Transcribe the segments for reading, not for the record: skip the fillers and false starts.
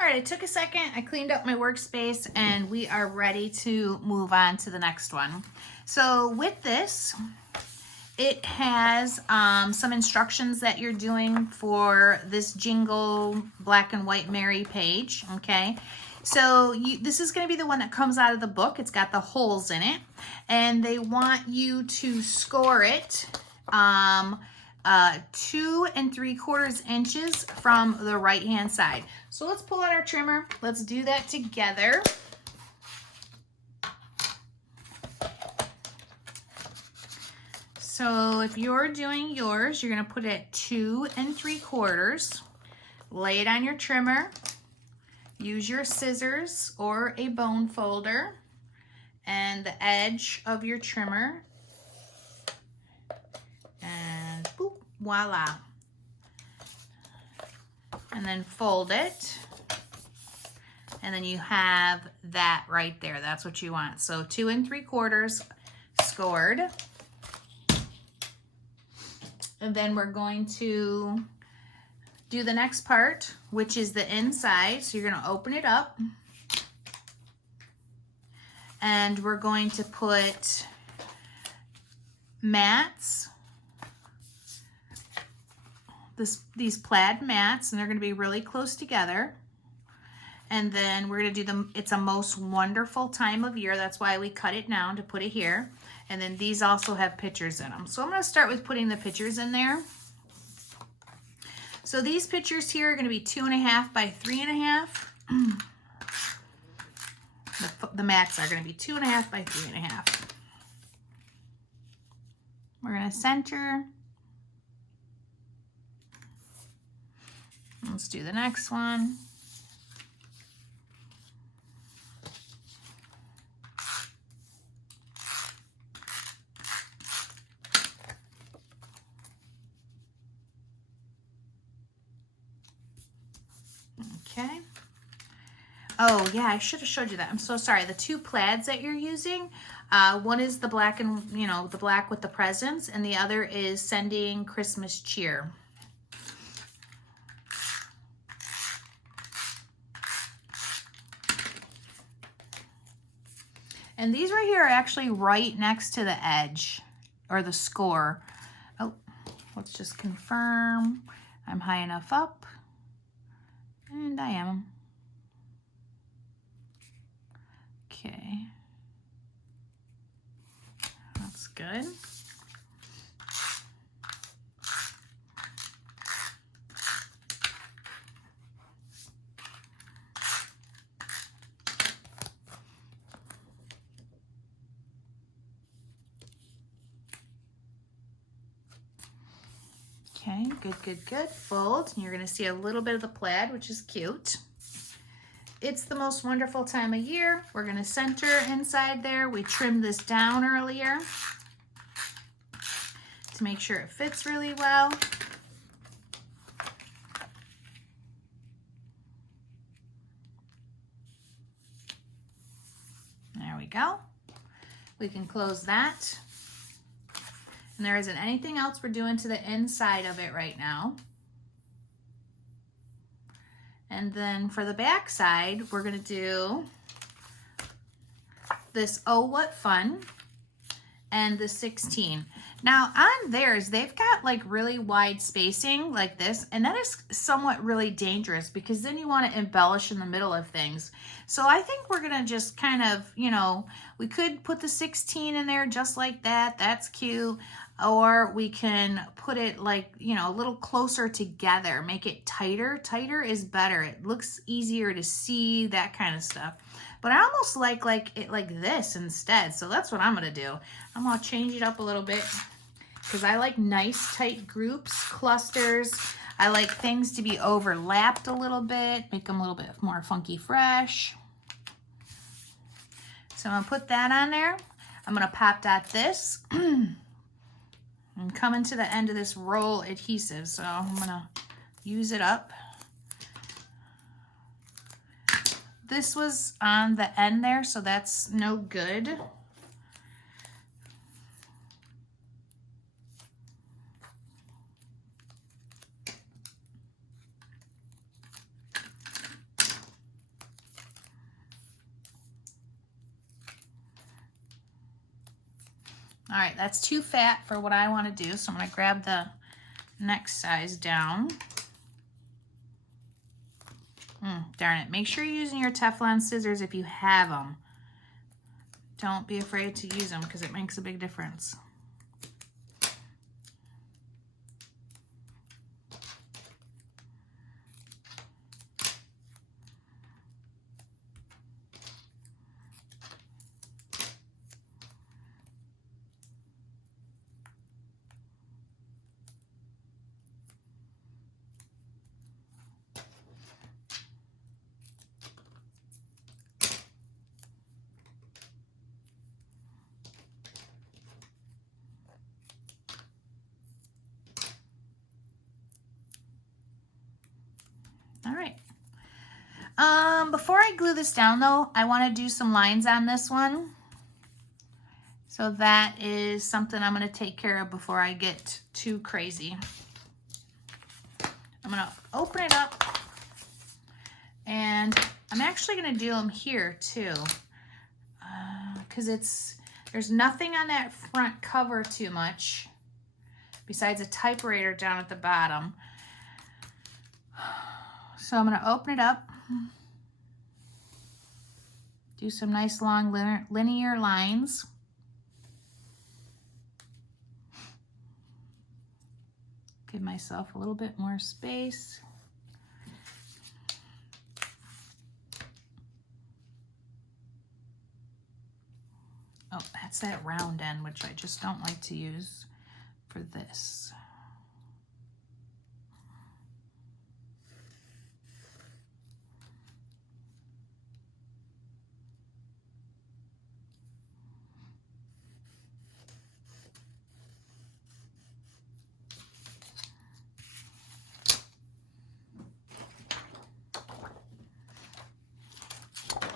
All right, I took a second, I cleaned up my workspace, and we are ready to move on to the next one. So with this, it has some instructions that you're doing for this Jingle Black and White Mary page, okay? So this is going to be the one that comes out of the book. It's got the holes in it, and they want you to score it 2 3/4 inches from the right hand side. So let's pull out our trimmer. Let's do that together. So if you're doing yours, you're going to put it at 2 3/4. Lay it on your trimmer. Use your scissors or a bone folder and the edge of your trimmer. And boop, voila. And then fold it. And then you have that right there. That's what you want. So 2 3/4 scored. And then we're going to do the next part, which is the inside. So you're going to open it up. And we're going to put mats. These plaid mats, and they're going to be really close together. And then we're going to do them. It's a most wonderful time of year. That's why we cut it down to put it here. And then these also have pictures in them. So I'm going to start with putting the pictures in there. So these pictures here are going to be 2.5 by 3.5. The mats are going to be 2.5 by 3.5. We're going to center. Let's do the next one. Okay. Oh yeah, I should have showed you that. I'm so sorry. The two plaids that you're using, one is the black and, the black with the presents, and the other is Sending Christmas Cheer. And these right here are actually right next to the edge or the score. Oh, let's just confirm I'm high enough up. And I am. Okay. That's good. Okay, good, good, good. Fold. And you're going to see a little bit of the plaid, which is cute. It's the most wonderful time of year. We're going to center inside there. We trimmed this down earlier to make sure it fits really well. There we go. We can close that. And there isn't anything else we're doing to the inside of it right now. And then for the back side, we're going to do this Oh What Fun and the 16. Now on theirs, they've got like really wide spacing like this, and that is somewhat really dangerous because then you want to embellish in the middle of things. So I think we're going to just kind of, we could put the 16 in there just like that. That's cute. Or we can put it like, a little closer together, make it tighter. Tighter is better. It looks easier to see, that kind of stuff. But I almost like it like this instead. So that's what I'm going to do. I'm going to change it up a little bit because I like nice tight groups, clusters. I like things to be overlapped a little bit, make them a little bit more funky fresh. So I'm going to put that on there. I'm going to pop dot this. I'm coming to the end of this roll adhesive, so I'm going to use it up. This was on the end there, so that's no good. All right, that's too fat for what I want to do, so I'm going to grab the next size down. Darn it. Make sure you're using your Teflon scissors if you have them. Don't be afraid to use them because it makes a big difference. All right. Before I glue this down though, I want to do some lines on this one. So that is something I'm going to take care of before I get too crazy. I'm going to open it up, and I'm actually going to do them here too, because there's nothing on that front cover too much besides a typewriter down at the bottom. So I'm going to open it up, do some nice long linear lines. Give myself a little bit more space. Oh, that's that round end, which I just don't like to use for this.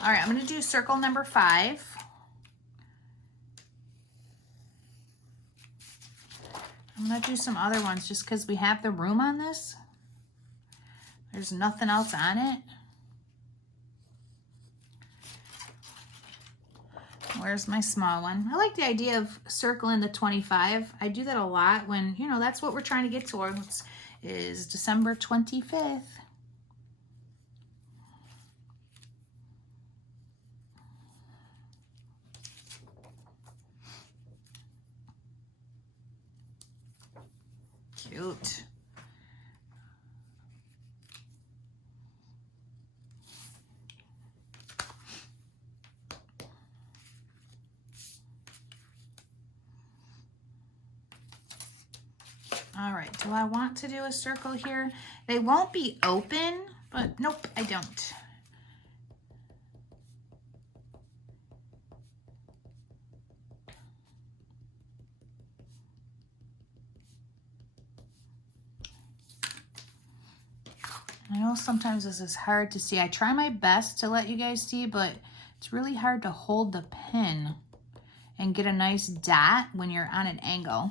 All right, I'm going to do circle number 5. I'm going to do some other ones just because we have the room on this. There's nothing else on it. Where's my small one? I like the idea of circling the 25. I do that a lot when, you know, that's what we're trying to get towards, is December 25th. Cute. All right, do I want to do a circle here? They won't be open, but nope, I don't. I know sometimes this is hard to see. I try my best to let you guys see, but it's really hard to hold the pin and get a nice dot when you're on an angle.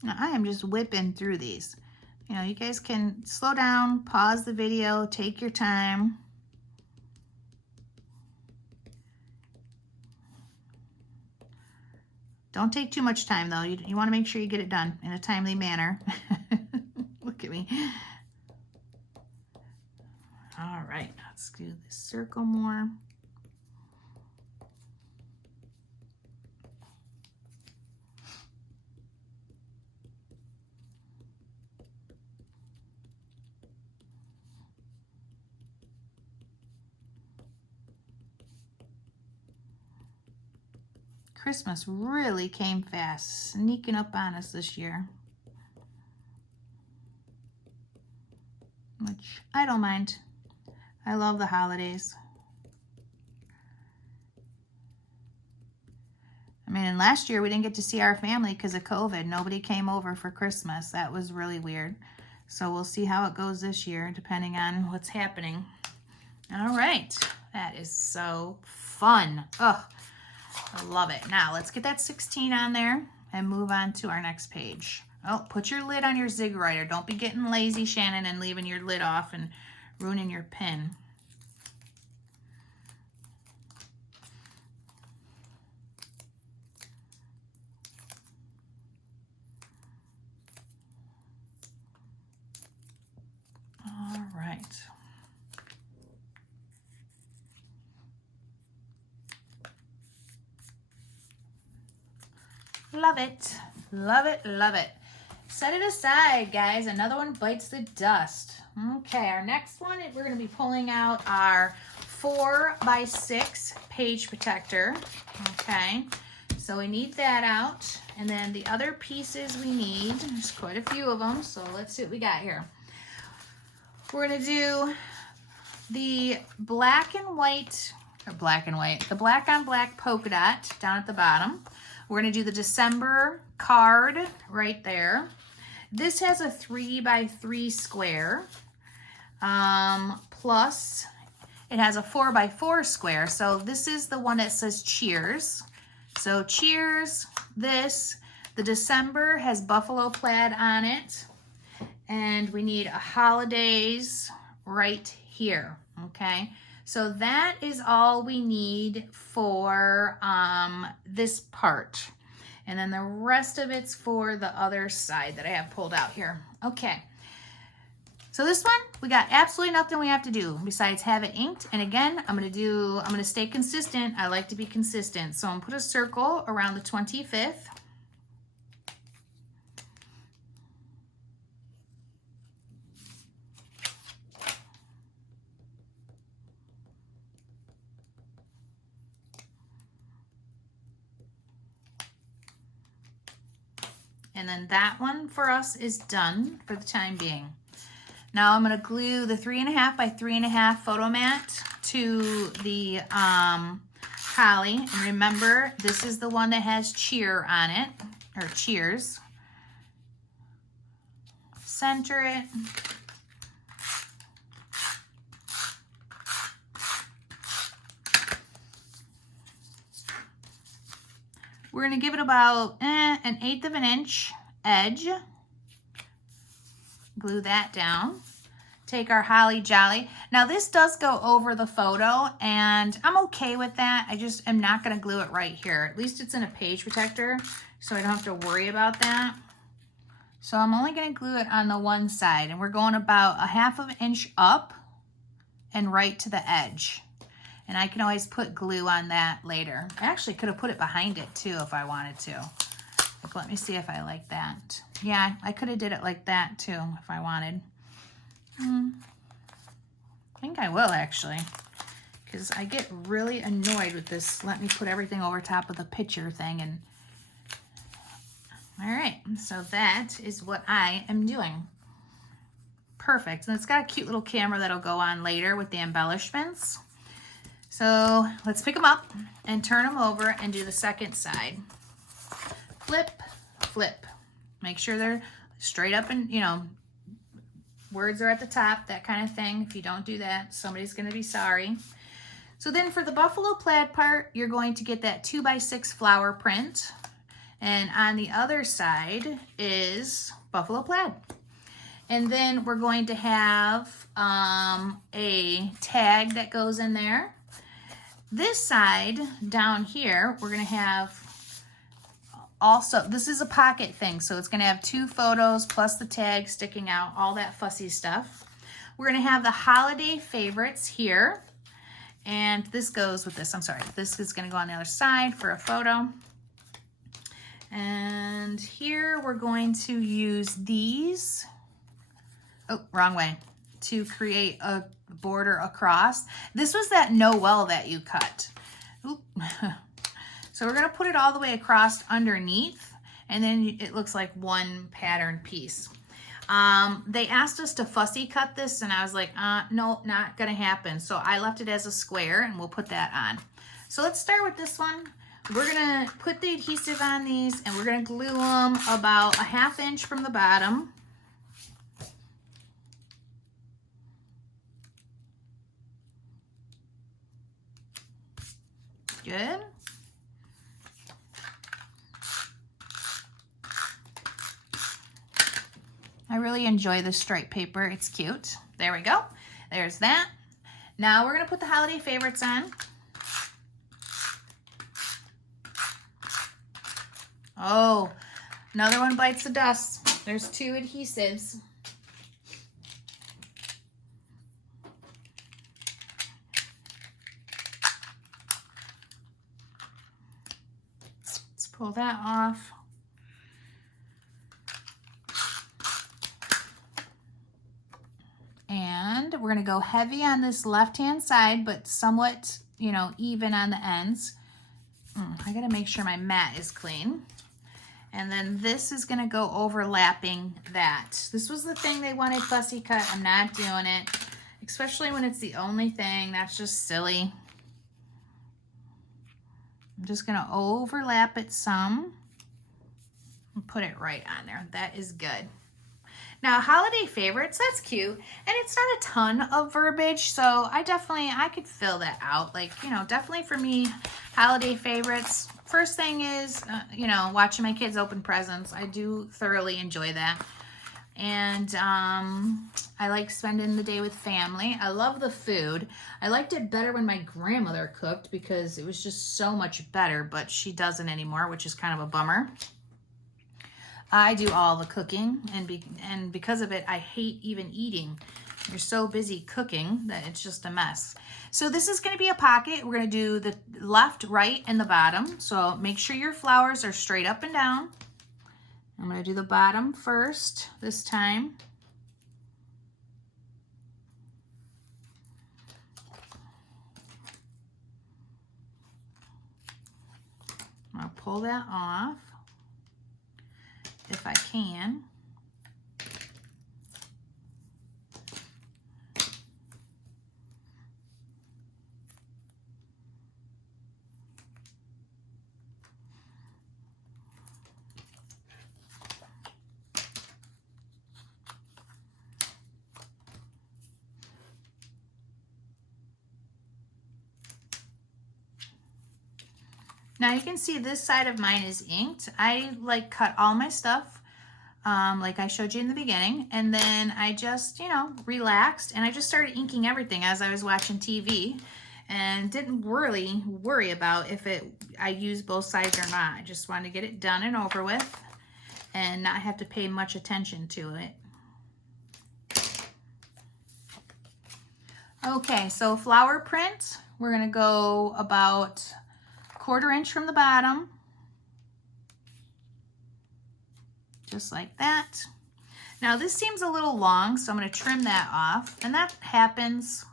Now, I am just whipping through these. You know, you guys can slow down, pause the video, take your time. Don't take too much time though. You want to make sure you get it done in a timely manner. Look at me. All right, let's do this circle more. Christmas really came fast, sneaking up on us this year. Which I don't mind. I love the holidays. I mean, and last year we didn't get to see our family because of COVID. Nobody came over for Christmas. That was really weird. So we'll see how it goes this year, depending on what's happening. All right. That is so fun. Oh, I love it. Now let's get that 16 on there and move on to our next page. Oh, put your lid on your zig writer. Don't be getting lazy, Shannon, and leaving your lid off and ruining your pen. All right. Love it. Love it. Love it. Set it aside, guys. Another one bites the dust. Okay, our next one, we're going to be pulling out our 4x6 page protector. Okay, so we need that out. And then the other pieces we need, there's quite a few of them, so let's see what we got here. We're going to do the black and white, the black on black polka dot down at the bottom. We're going to do the December card right there. This has a 3x3 square, plus it has a 4x4 square. So this is the one that says cheers. So cheers, this, the December has buffalo plaid on it. And we need a holidays right here, okay? So that is all we need for this part. And then the rest of it's for the other side that I have pulled out here. Okay, so this one, we got absolutely nothing we have to do besides have it inked. And again, I'm gonna stay consistent. I like to be consistent. So I'm gonna put a circle around the 25th. And then that one for us is done for the time being. Now I'm going to glue the 3.5 by 3.5 photo mat to the holly. And remember, this is the one that has cheer on it, or cheers. Center it. We're going to give it about 1/8 of an inch edge. Glue that down. Take our Holly Jolly. Now this does go over the photo and I'm okay with that. I just am not going to glue it right here. At least it's in a page protector so I don't have to worry about that. So I'm only going to glue it on the one side and we're going about 1/2 of an inch up and right to the edge. And I can always put glue on that later. I actually could have put it behind it too if I wanted to. Like, let me see if I like that. Yeah, I could have did it like that too if I wanted. I think I will actually, because I get really annoyed with this. Let me put everything over top of the picture thing. And all right, so that is what I am doing. Perfect. And it's got a cute little camera that'll go on later with the embellishments. So let's pick them up and turn them over and do the second side. Flip, flip. Make sure they're straight up and, you know, words are at the top, that kind of thing. If you don't do that, somebody's going to be sorry. So then for the buffalo plaid part, you're going to get that 2x6 flower print. And on the other side is buffalo plaid. And then we're going to have a tag that goes in there. This side down here, we're going to have also, this is a pocket thing, so it's going to have 2 photos plus the tag sticking out, all that fussy stuff. We're going to have the holiday favorites here, and this goes with this. I'm sorry, this is going to go on the other side for a photo. And here we're going to use these, oh, wrong way, to create a border across. This was that Noel that you cut. Oop. So we're going to put it all the way across underneath, and then it looks like one pattern piece. They asked us to fussy cut this, and I was like, no, not going to happen. So I left it as a square, and we'll put that on. So let's start with this one. we're gonna put the adhesive on these and we're gonna glue them about a 1/2 inch from the bottom. Good. I really enjoy this stripe paper. It's cute. There we go. There's that. Now we're gonna put the holiday favorites on. Oh, another one bites the dust. There's 2 adhesives. Let's pull that off. And we're gonna go heavy on this left-hand side, but somewhat, you know, even on the ends. I gotta make sure my mat is clean. And then this is gonna go overlapping that. This was the thing they wanted fussy cut. I'm not doing it, especially when it's the only thing. That's just silly. I'm just gonna overlap it some and put it right on there. That is good. Now, holiday favorites, that's cute. And it's not a ton of verbiage, so I could fill that out. Like, you know, definitely for me, holiday favorites. First thing is, you know, watching my kids open presents. I do thoroughly enjoy that. And I like spending the day with family. I love the food. I liked it better when my grandmother cooked because it was just so much better, but she doesn't anymore, which is kind of a bummer. I do all the cooking, and because of it, I hate even eating. You're so busy cooking that it's just a mess. So this is going to be a pocket. We're going to do the left, right, and the bottom. So make sure your flowers are straight up and down. I'm going to do the bottom first this time. I'll pull that off if I can. Now you can see this side of mine is inked. I like cut all my stuff like I showed you in the beginning, and then I just, you know, relaxed and I just started inking everything as I was watching TV and didn't really worry about if I used both sides or not. I just wanted to get it done and over with and not have to pay much attention to it. Okay, so flower print, we're gonna go about 1/4 inch from the bottom, just like that. Now this seems a little long, so I'm going to trim that off, and that happens,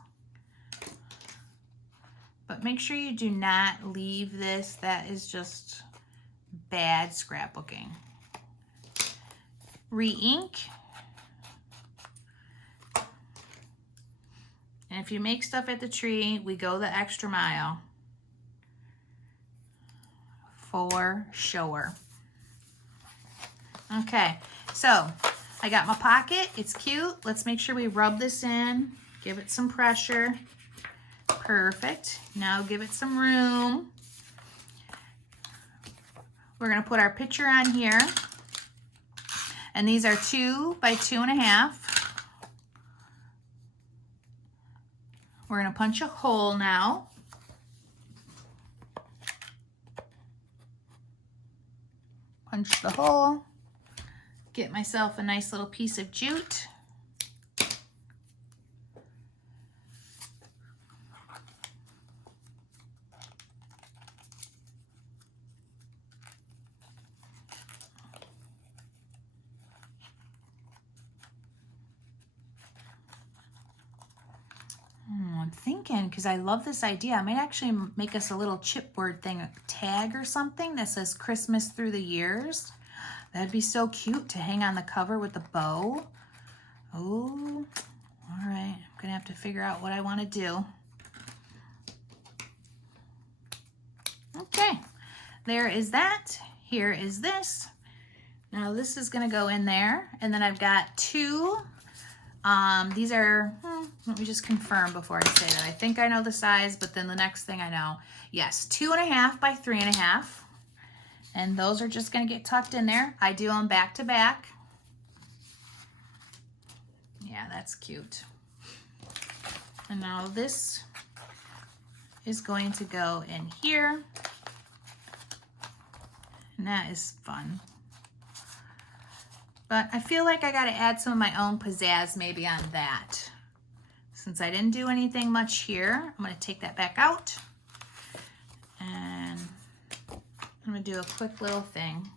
but make sure you do not leave this. That is just bad scrapbooking. Re-ink, and if you make stuff at the tree, we go the extra mile. For sure. Okay, so I got my pocket. It's cute. Let's make sure we rub this in. Give it some pressure. Perfect. Now give it some room. We're going to put our picture on here. And these are 2 by 2.5. We're going to punch a hole now. Punch the hole, get myself a nice little piece of jute. I'm thinking, because I love this idea, I might actually make us a little chipboard thing, a tag or something that says Christmas through the years. That'd be so cute to hang on the cover with the bow. Oh, all right. I'm going to have to figure out what I want to do. Okay, there is that. Here is this. Now this is gonna go in there. And then I've got two, these are, let me just confirm before I say that. I think I know the size, but then the next thing I know, yes, 2.5 by 3.5. And those are just gonna get tucked in there. I do them back to back. Yeah, that's cute. And now this is going to go in here. And that is fun. But I feel like I gotta add some of my own pizzazz maybe on that. Since I didn't do anything much here, I'm gonna take that back out. And I'm gonna do a quick little thing.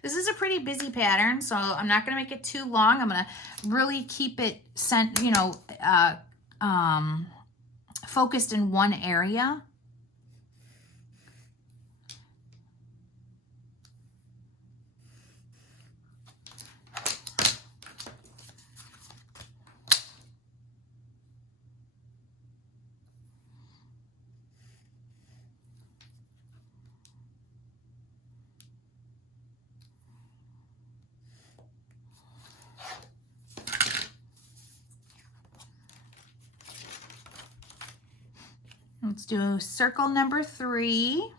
This is a pretty busy pattern, so I'm not gonna make it too long. I'm gonna really keep it focused in one area. Let's do circle number 3.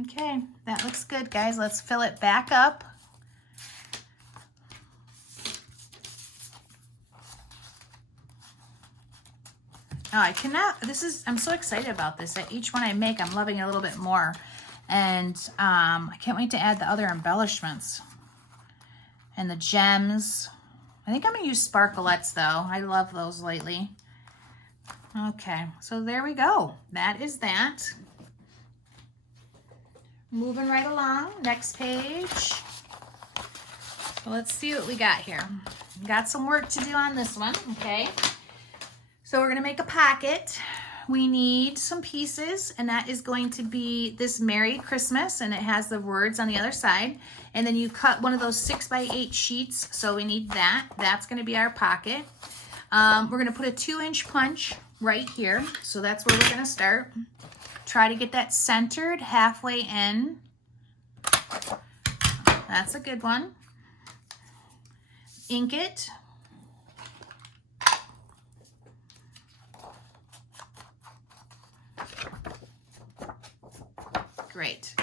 Okay, that looks good, guys. Let's fill it back up. Oh, I cannot, I'm so excited about this. At each one I make, I'm loving it a little bit more. And I can't wait to add the other embellishments. And the gems. I think I'm gonna use sparklettes though. I love those lately. Okay, so there we go. That is that. Moving right along, next page. So let's see what we got here. Got some work to do on this one, okay? So we're gonna make a pocket. We need some pieces, and that is going to be this Merry Christmas, and it has the words on the other side. And then you cut one of those 6x8 sheets, so we need that. That's gonna be our pocket. We're gonna put a 2-inch punch right here, so that's where we're gonna start. Try to get that centered halfway in. That's a good one. Ink it. Great.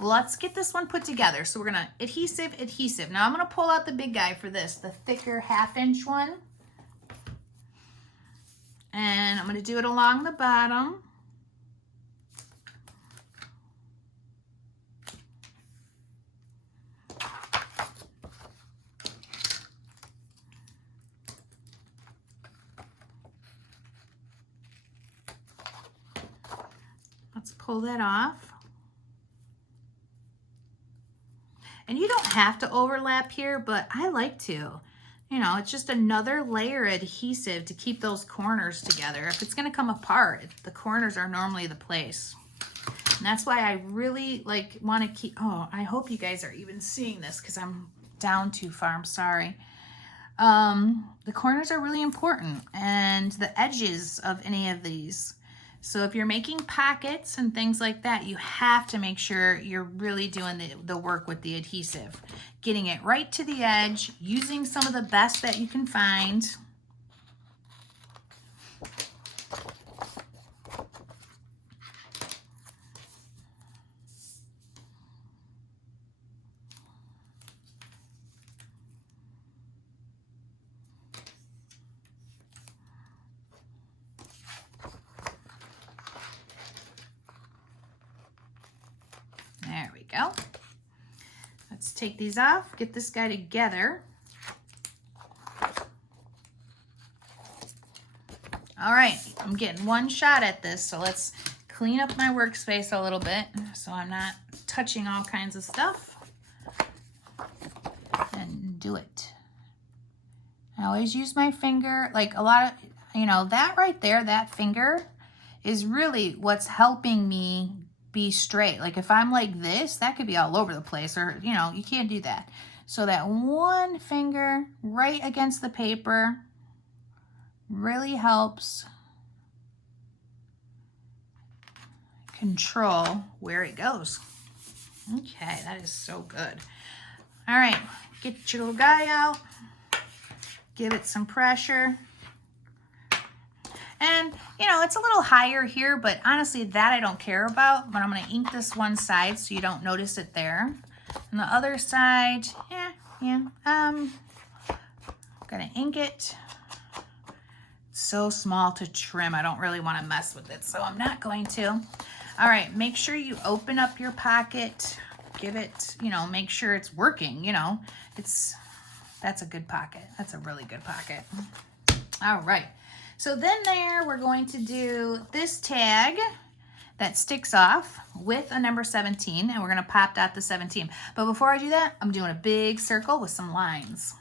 Let's get this one put together. So we're gonna adhesive. Now I'm gonna pull out the big guy for this, the thicker 1/2-inch one. And I'm gonna do it along the bottom. Let's pull that off. And you don't have to overlap here, but I like to. You know, it's just another layer of adhesive to keep those corners together. If it's gonna come apart, the corners are normally the place. And that's why I really wanna keep, oh, I hope you guys are even seeing this because I'm down too far, I'm sorry. The corners are really important, and the edges of any of these. So if you're making pockets and things like that, you have to make sure you're really doing the work with the adhesive. Getting it right to the edge, using some of the best that you can find. go. Let's take these off, get this guy together. All right, I'm getting one shot at this, so let's clean up my workspace a little bit so I'm not touching all kinds of stuff. And do it. I always use my finger, like a lot of, you know, that right there, that finger is really what's helping me be straight. Like if I'm like this, that could be all over the place, or, you know, you can't do that. So that one finger right against the paper really helps control where it goes. Okay, that is so good. All right, get your little guy out. Give it some pressure. And, you know, it's a little higher here, but honestly, that I don't care about. But I'm going to ink this one side so you don't notice it there. And the other side, I'm going to ink it. It's so small to trim. I don't really want to mess with it, so I'm not going to. All right, make sure you open up your pocket. Give it, you know, make sure it's working, you know. That's a good pocket. That's a really good pocket. All right. So then there, we're going to do this tag that sticks off with a number 17, and we're going to pop dot the 17. But before I do that, I'm doing a big circle with some lines.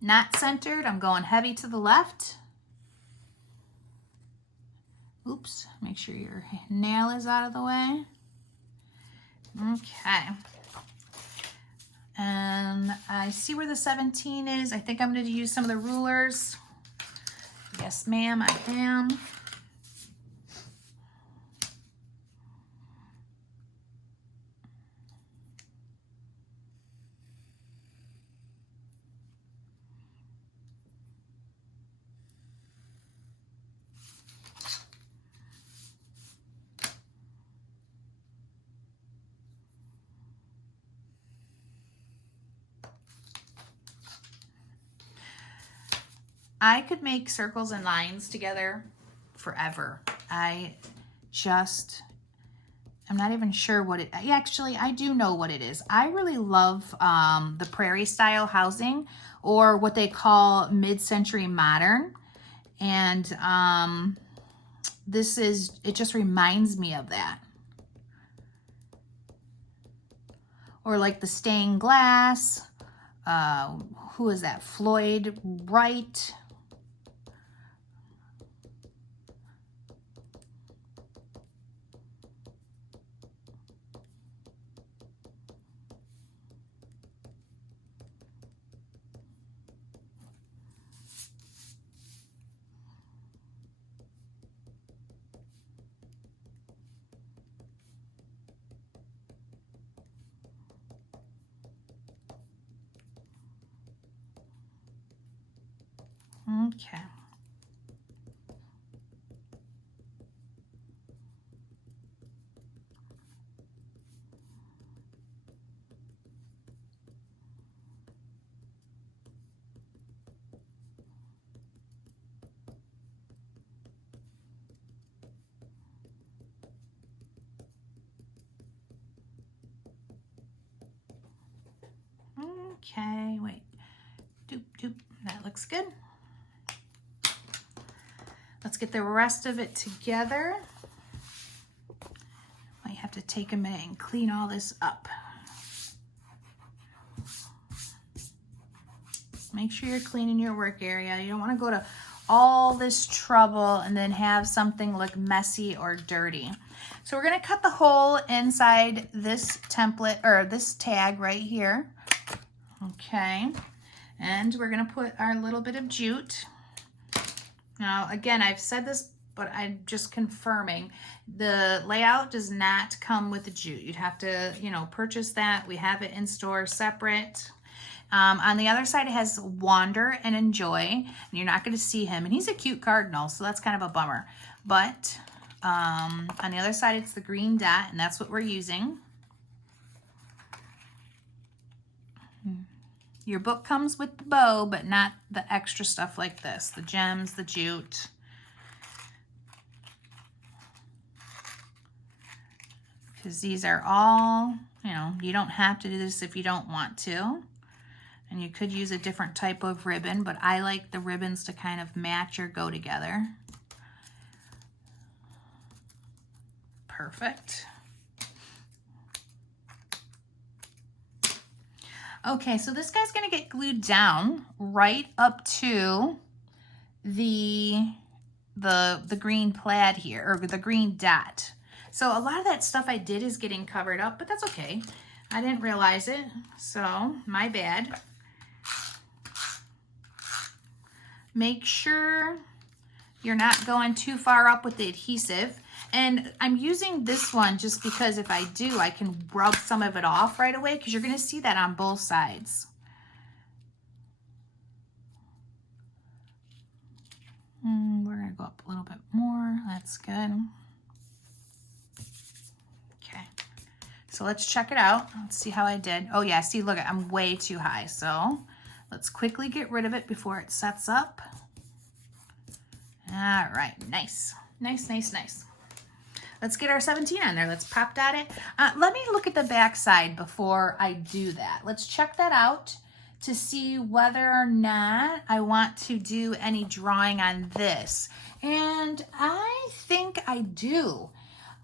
Not centered, I'm going heavy to the left. Oops, make sure your nail is out of the way. Okay. And I see where the 17 is. I think I'm going to use some of the rulers. Yes, ma'am, I am. I could make circles and lines together forever. I'm not even sure what it, actually, I do know what it is. I really love the prairie style housing, or what they call mid-century modern. And it just reminds me of that. Or like the stained glass, who is that? Floyd Wright. Okay. Okay, wait. Doop, doop. That looks good. Let's get the rest of it together. Might have to take a minute and clean all this up. Make sure you're cleaning your work area. You don't want to go to all this trouble and then have something look messy or dirty. So we're going to cut the hole inside this template, or this tag right here. Okay. And we're going to put our little bit of jute. Now, again, I've said this, but I'm just confirming. The layout does not come with the jute. You'd have to, you know, purchase that. We have it in store separate. On the other side, it has Wander and Enjoy, and you're not going to see him. And he's a cute cardinal, so that's kind of a bummer. But on the other side, it's the green dot, and that's what we're using. Your book comes with the bow, but not the extra stuff like this, the gems, the jute. Because these are all, you know, you don't have to do this if you don't want to. And you could use a different type of ribbon, but I like the ribbons to kind of match or go together. Perfect. Okay, so this guy's gonna get glued down right up to the green plaid here, or the green dot. So a lot of that stuff I did is getting covered up, but that's okay. I didn't realize it, so my bad. Make sure you're not going too far up with the adhesive. And I'm using this one just because if I do, I can rub some of it off right away, because you're going to see that on both sides. We're going to go up a little bit more. That's good. Okay. So let's check it out. Let's see how I did. Oh yeah, see, look, I'm way too high. So let's quickly get rid of it before it sets up. All right, nice. Nice, nice, nice. Let's get our 17 on there. Let's pop dot it. Let me look at the back side before I do that. Let's check that out to see whether or not I want to do any drawing on this. And I think I do.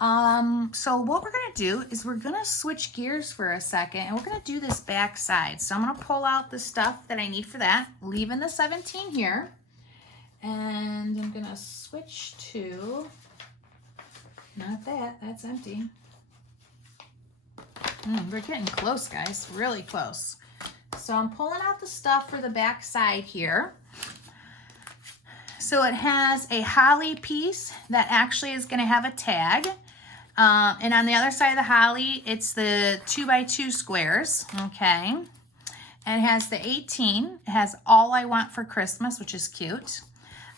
So what we're gonna do is we're gonna switch gears for a second, and we're gonna do this back side. So I'm gonna pull out the stuff that I need for that, leaving the 17 here. And I'm gonna switch to, not that, that's empty. We're getting close, guys, really close. So I'm pulling out the stuff for the back side here. So it has a holly piece that actually is gonna have a tag. And on the other side of the holly, it's the 2x2 squares, okay? And it has the 18, it has All I Want for Christmas, which is cute.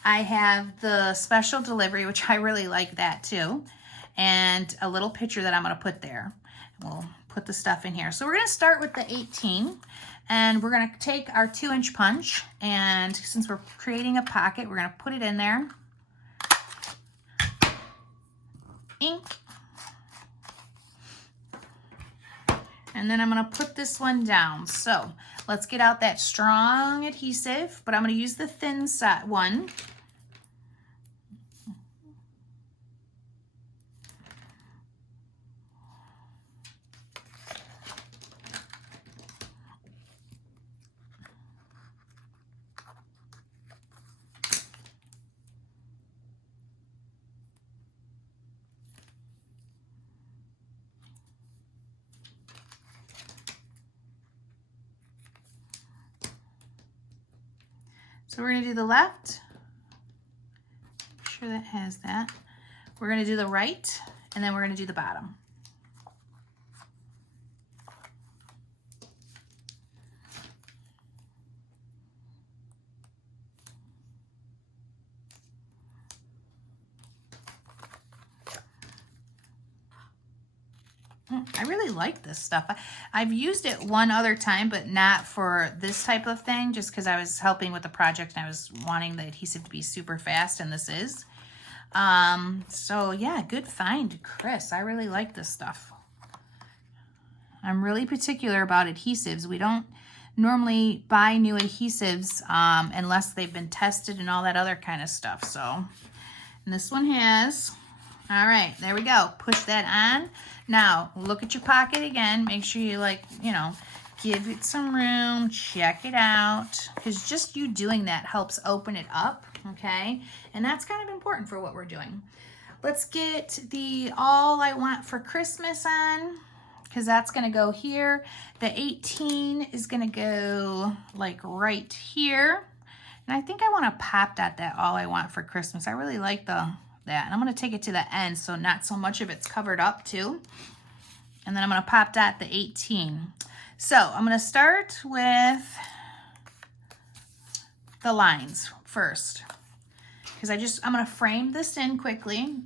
I have the special delivery, which I really like that too. And a little picture that I'm gonna put there. We'll put the stuff in here. So we're gonna start with the 18, and we're gonna take our 2-inch punch, and since we're creating a pocket, we're gonna put it in there. Ink. And then I'm gonna put this one down. So let's get out that strong adhesive, but I'm gonna use the thin side one. So we're gonna do the left, make sure that has that. We're gonna do the right, and then we're gonna do the bottom. I really like this stuff. I've used it one other time, but not for this type of thing, just because I was helping with the project and I was wanting the adhesive to be super fast, and this is. So yeah, good find, Chris. I really like this stuff. I'm really particular about adhesives. We don't normally buy new adhesives unless they've been tested and all that other kind of stuff. So, and this one has, all right, there we go. Push that on. Now, look at your pocket again. Make sure you, like, you know, give it some room. Check it out. Because just you doing that helps open it up, okay? And that's kind of important for what we're doing. Let's get the All I Want for Christmas on, because that's going to go here. The 18 is going to go, like, right here. And I think I want to pop dot that All I Want for Christmas. I really like that. And I'm going to take it to the end so not so much of it's covered up too. And then I'm going to pop dot the 18. So I'm going to start with the lines first, because I'm going to frame this in quickly.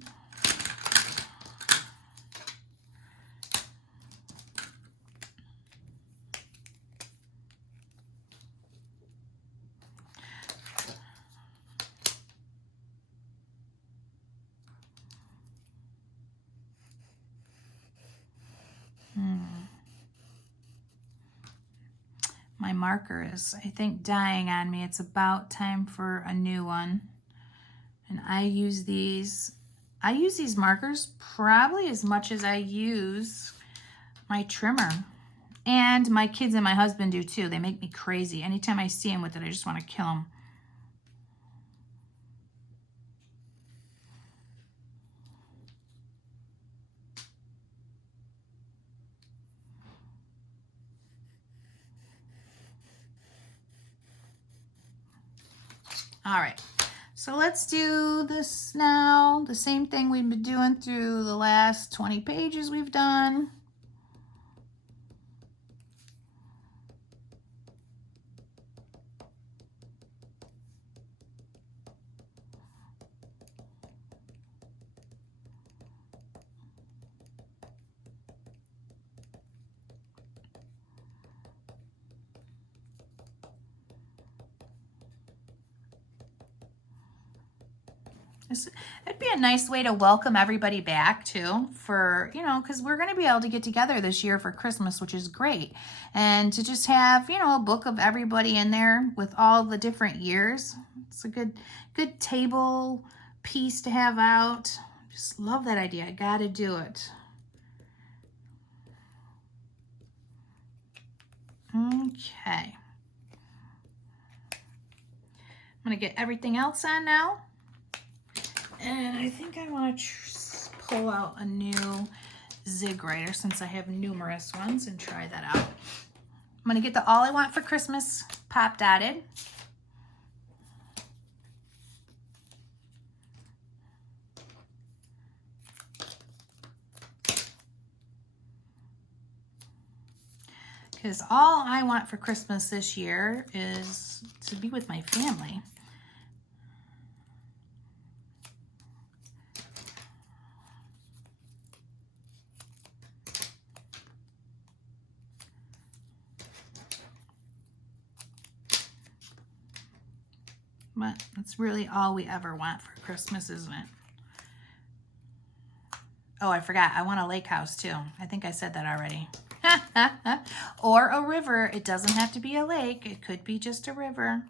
My marker is, I think, dying on me. It's about time for a new one. And I use these markers probably as much as I use my trimmer. And my kids and my husband do too. They make me crazy. Anytime I see them with it, I just want to kill them. All right, so let's do this now. The same thing we've been doing through the last 20 pages we've done. It'd be a nice way to welcome everybody back too, for, you know, because we're going to be able to get together this year for Christmas, which is great. And to just have, you know, a book of everybody in there with all the different years. It's a good table piece to have out. Just love that idea. I got to do it. Okay. I'm going to get everything else on now. And I think I want to pull out a new zig writer since I have numerous ones and try that out. I'm going to get the All I Want for Christmas pop dotted. Because all I want for Christmas this year is to be with my family. But that's really all we ever want for Christmas, isn't it? Oh, I forgot. I want a lake house too. I think I said that already. Or a river. It doesn't have to be a lake. It could be just a river.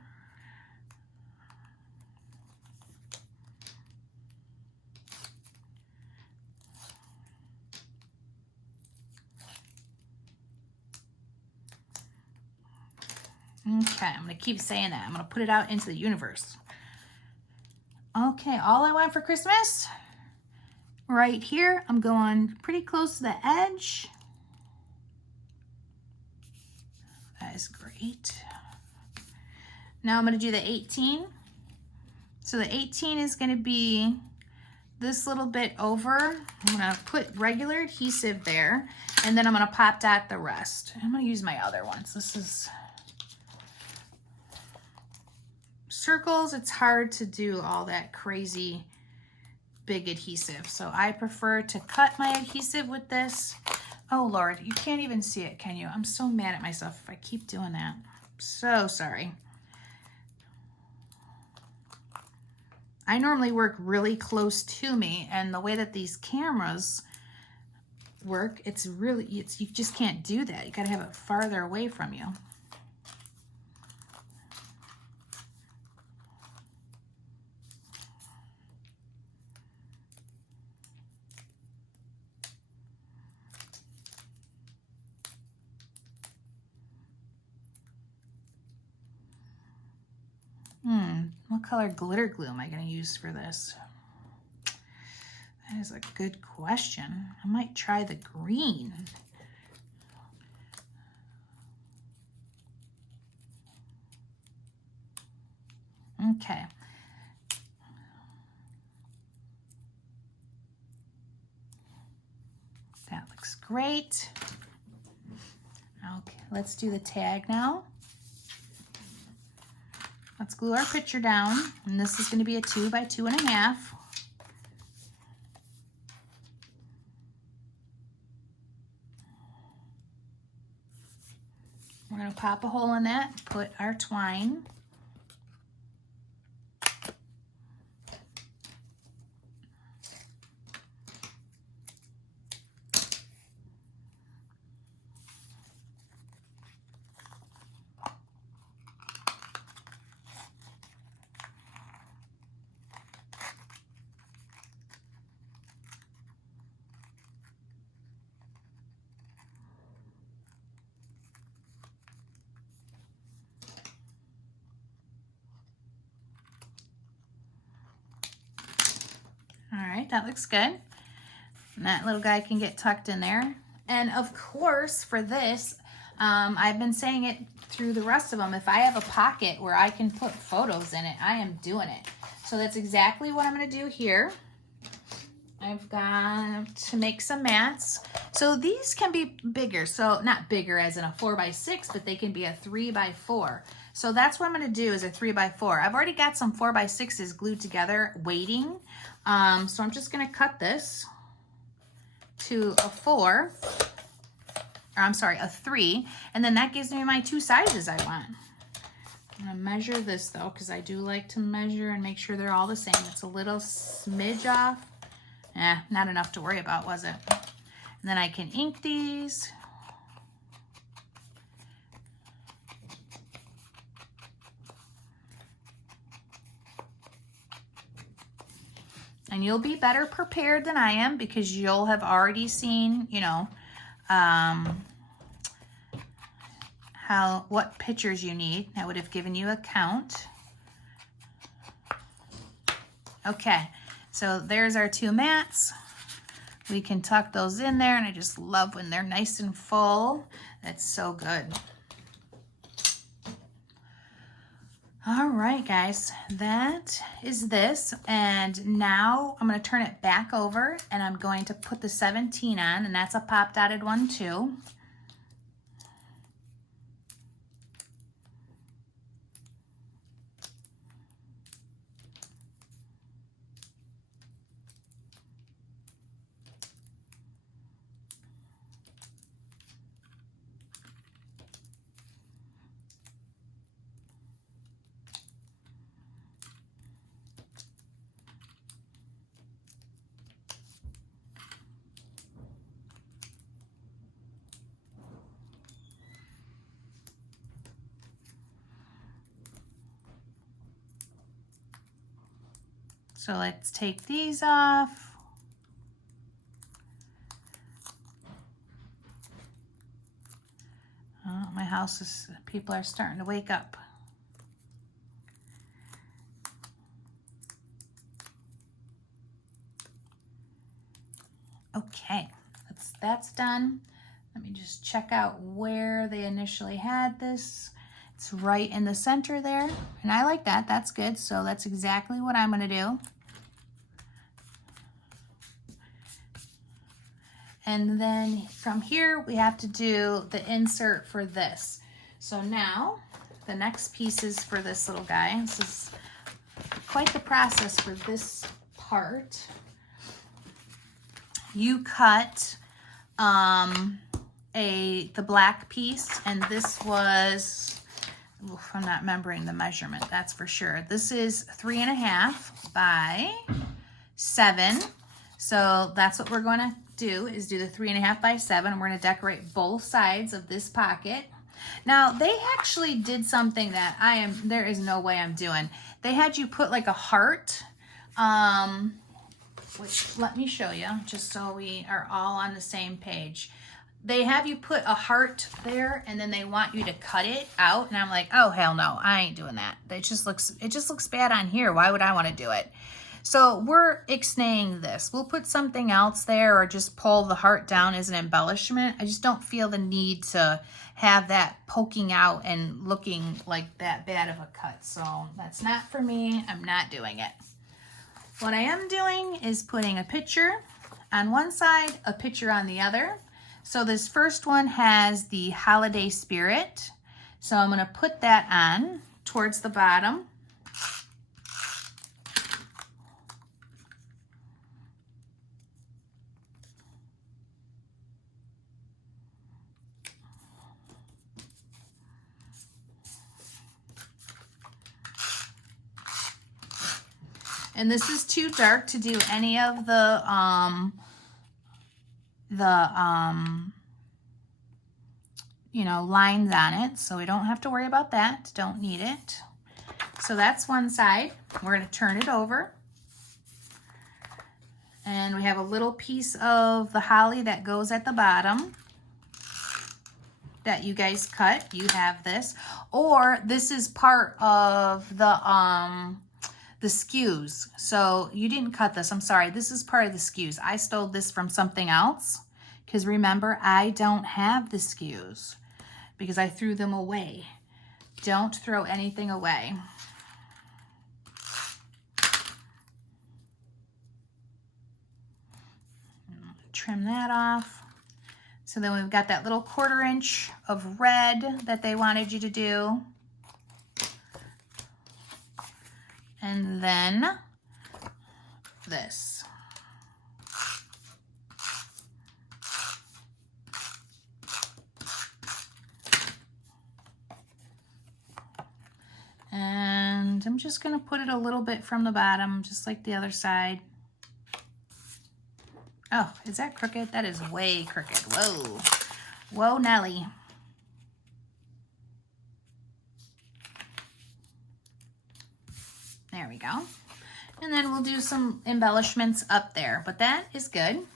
Okay, I'm going to keep saying that. I'm going to put it out into the universe. Okay, all I want for Christmas, right here, I'm going pretty close to the edge. That is great. Now I'm going to do the 18. So the 18 is going to be this little bit over. I'm going to put regular adhesive there, and then I'm going to pop dot the rest. I'm going to use my other ones. This is circles. It's hard to do all that crazy big adhesive, so I prefer to cut my adhesive with this. Oh Lord, you can't even see it, can you? I'm so mad at myself if I keep doing that. I'm so sorry. I normally work really close to me, and the way that these cameras work, it's you just can't do that. You gotta have it farther away from you. What color glitter glue am I going to use for this? That is a good question. I might try the green. Okay. That looks great. Okay, let's do the tag now. Let's glue our picture down, and this is going to be a 2 by 2.5. We're going to pop a hole in that, put our twine. that looks good. And that little guy can get tucked in there. And of course, for this, I've been saying it through the rest of them. If I have a pocket where I can put photos in it, I am doing it. So that's exactly what I'm going to do here. I've got to make some mats. So these can be bigger. So not bigger as in a 4x6, but they can be a 3x4. So that's what I'm going to do is a 3x4. I've already got some 4x6s glued together waiting. So I'm just going to cut this to a 4. Or I'm sorry, a 3. And then that gives me my 2 sizes I want. I'm going to measure this though, because I do like to measure and make sure they're all the same. It's a little smidge off. Not enough to worry about, was it? And then I can ink these. And you'll be better prepared than I am because you'll have already seen, you know, what pictures you need. I would have given you a count. Okay, so there's our 2 mats. We can tuck those in there, and I just love when they're nice and full. That's so good. All right, guys, that is this. And now I'm going to turn it back over, and I'm going to put the 17 on, and that's a pop dotted one too. So let's take these off. Oh, my house is, people are starting to wake up. Okay, that's done. Let me just check out where they initially had this. It's right in the center there, and I like that. That's good. So that's exactly what I'm going to do. And then from here, we have to do the insert for this. So now, the next pieces for this little guy. This is quite the process for this part. You cut the black piece, and this was, I'm not remembering the measurement, that's for sure. This is 3.5 by 7. So that's what we're going to do, is do the 3.5 by 7. And we're going to decorate both sides of this pocket. Now, they actually did something that there is no way I'm doing. They had you put like a heart. Wait, let me show you, just so we are all on the same page. They have you put a heart there, and then they want you to cut it out. And I'm like, oh, hell no, I ain't doing that. It just looks bad on here. Why would I want to do it? So we're ixnaying this. We'll put something else there, or just pull the heart down as an embellishment. I just don't feel the need to have that poking out and looking like that bad of a cut. So that's not for me. I'm not doing it. What I am doing is putting a picture on one side, a picture on the other. So this first one has the holiday spirit. So I'm going to put that on towards the bottom. And this is too dark to do any of the you know, lines on it. So we don't have to worry about that. Don't need it. So that's one side. We're going to turn it over. And we have a little piece of the holly that goes at the bottom that you guys cut. You have this. Or this is part of the the skews. So you didn't cut this. I'm sorry. This is part of the skews. I stole this from something else because remember, I don't have the skews because I threw them away. Don't throw anything away. Trim that off. So then we've got that little 1/4 inch of red that they wanted you to do. And then this. And I'm just going to put it a little bit from the bottom, just like the other side. Oh, is that crooked? That is way crooked. Whoa. Whoa, Nelly. There we go. And then we'll do some embellishments up there, but that is good.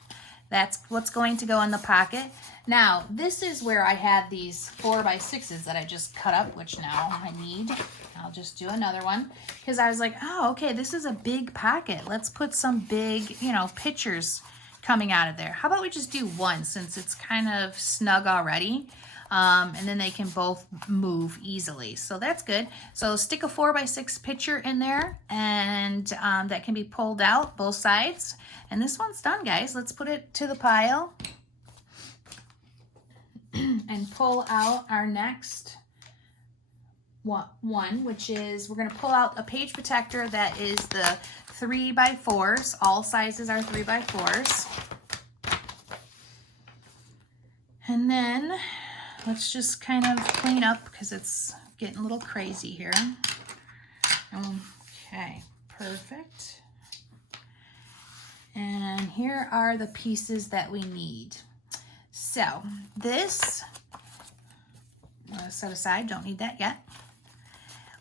That's what's going to go in the pocket. Now, this is where I had these 4x6s that I just cut up, which now I need. I'll just do another one because I was like, oh, okay, this is a big pocket. Let's put some big, you know, pictures coming out of there. How about we just do one since it's kind of snug already? And then they can both move easily. So that's good. So stick a 4x6 picture in there and that can be pulled out both sides. And this one's done, guys. Let's put it to the pile and pull out our next one, which is we're going to pull out a page protector that is the 3x4s. All sizes are 3x4s. And then let's just kind of clean up because it's getting a little crazy here. Okay, perfect. And here are the pieces that we need. So this, I'm going to set aside, don't need that yet.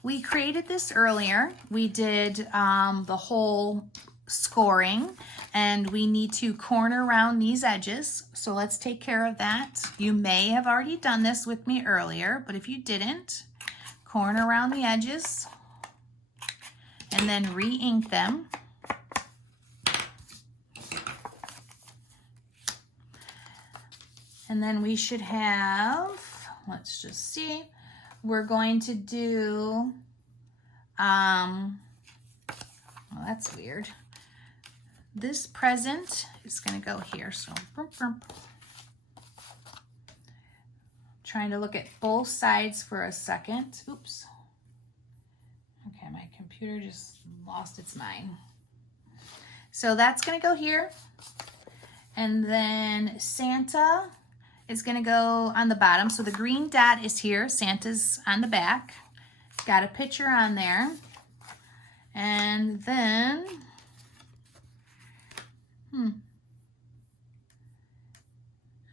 We created this earlier. We did the whole scoring and we need to corner around these edges. So let's take care of that. You may have already done this with me earlier, but if you didn't, corner around the edges and then re-ink them. And then we should have, let's just see, we're going to do, well, that's weird. This present is going to go here. So, trying to look at both sides for a second. Oops. Okay, my computer just lost its mind. So that's going to go here. And then Santa is going to go on the bottom. So the green dot is here. Santa's on the back. Got a picture on there. And then,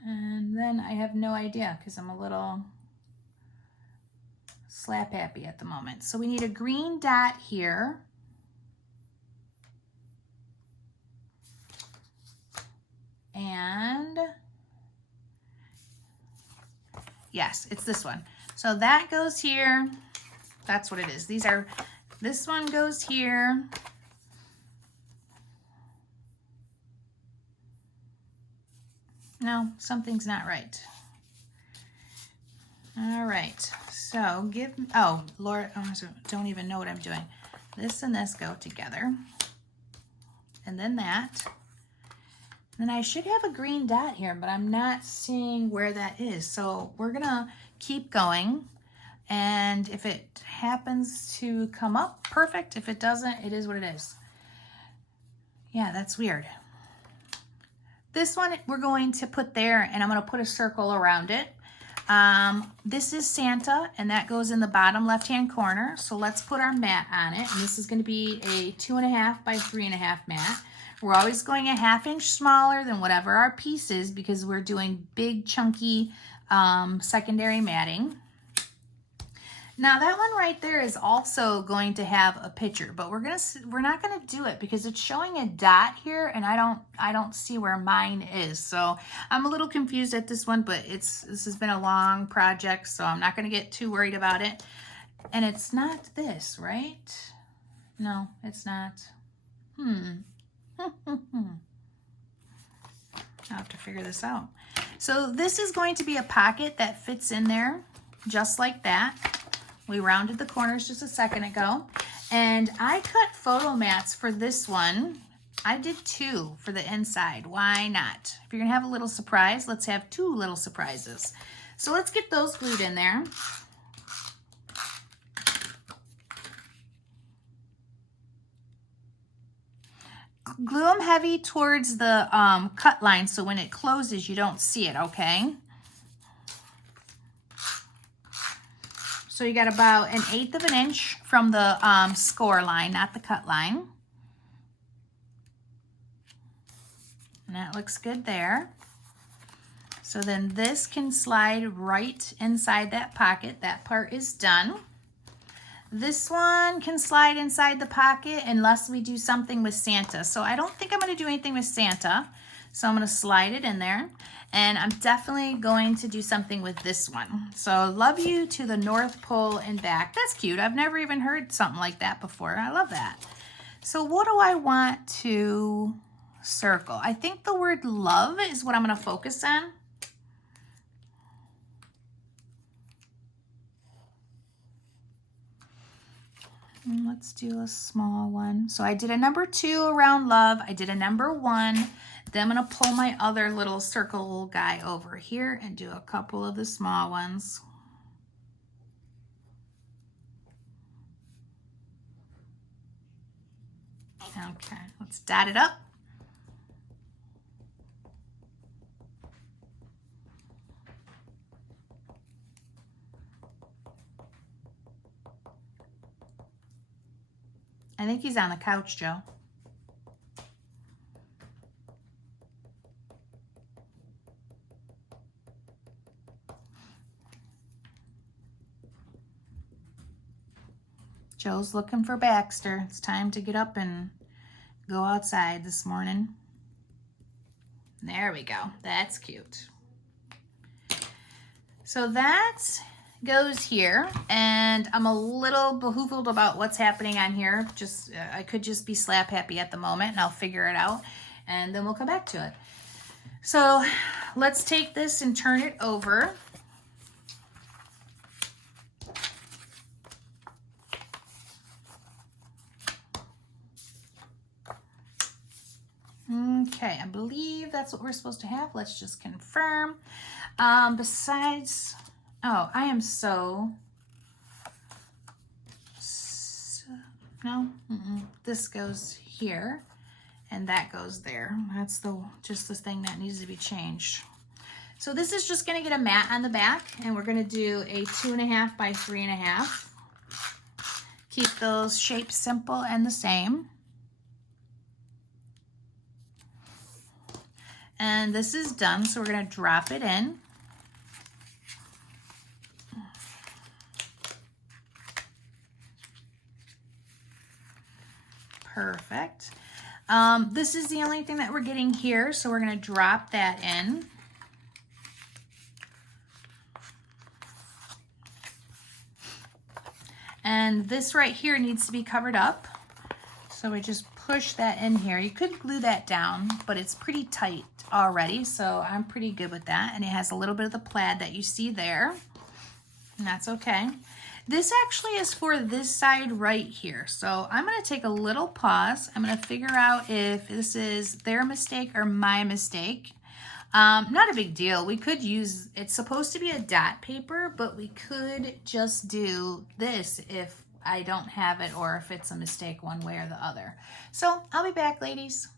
and then I have no idea because I'm a little slap happy at the moment. So we need a green dot here. And yes, it's this one. So that goes here. That's what it is. These are, this one goes here. No, something's not right. All right. So give, oh, Lord, I don't even know what I'm doing. This and this go together. And then that. Then I should have a green dot here, but I'm not seeing where that is. So we're gonna keep going. And if it happens to come up, perfect. If it doesn't, it is what it is. Yeah, that's weird. This one we're going to put there and I'm gonna put a circle around it. This is Santa and that goes in the bottom left-hand corner. So let's put our mat on it. And this is gonna be a 2.5 by 3.5 mat. We're always going a 1/2 inch smaller than whatever our piece is because we're doing big chunky secondary matting. Now that one right there is also going to have a picture, but we're not gonna do it because it's showing a dot here and I don't see where mine is. So I'm a little confused at this one, but this has been a long project, so I'm not gonna get too worried about it. And it's not this, right? No, it's not. I'll have to figure this out. So this is going to be a pocket that fits in there just like that. We rounded the corners just a second ago. And I cut photo mats for this one. I did 2 for the inside. Why not? If you're gonna have a little surprise, let's have 2 little surprises. So let's get those glued in there. Glue them heavy towards the cut line so when it closes you don't see it, okay? So you got about 1/8 of an inch from the score line, not the cut line. And that looks good there. So then this can slide right inside that pocket. That part is done. This one can slide inside the pocket unless we do something with Santa. So I don't think I'm going to do anything with Santa. So I'm going to slide it in there. And I'm definitely going to do something with this one. So love you to the North Pole and back. That's cute. I've never even heard something like that before. I love that. So what do I want to circle? I think the word love is what I'm going to focus on. And let's do a small one. So I did a number 2 around love. I did a number 1. Then I'm going to pull my other little circle guy over here and do a couple of the small ones. Okay, let's dot it up. I think he's on the couch, Joe. Joe's looking for Baxter. It's time to get up and go outside this morning. There we go. That's cute. So that goes here, and I'm a little behoovled about what's happening on here. Just I could just be slap happy at the moment, and I'll figure it out, and then we'll come back to it. So let's take this and turn it over. Okay, I believe that's what we're supposed to have. Let's just confirm. Besides, oh, I am so no, this goes here and that goes there. That's just the thing that needs to be changed. So this is just gonna get a mat on the back, and we're gonna do a 2.5 by 3.5. Keep those shapes simple and the same. And this is done, so we're gonna drop it in. Perfect. This is the only thing that we're getting here, so we're gonna drop that in. And this right here needs to be covered up. So we just push that in here. You could glue that down, but it's pretty tight already, so I'm pretty good with that. And it has a little bit of the plaid that you see there, and that's okay. This actually is for this side right here. So I'm gonna take a little pause. I'm gonna figure out if this is their mistake or my mistake. Not a big deal. We could use, it's supposed to be a dot paper, but we could just do this if I don't have it or if it's a mistake one way or the other. So I'll be back, ladies.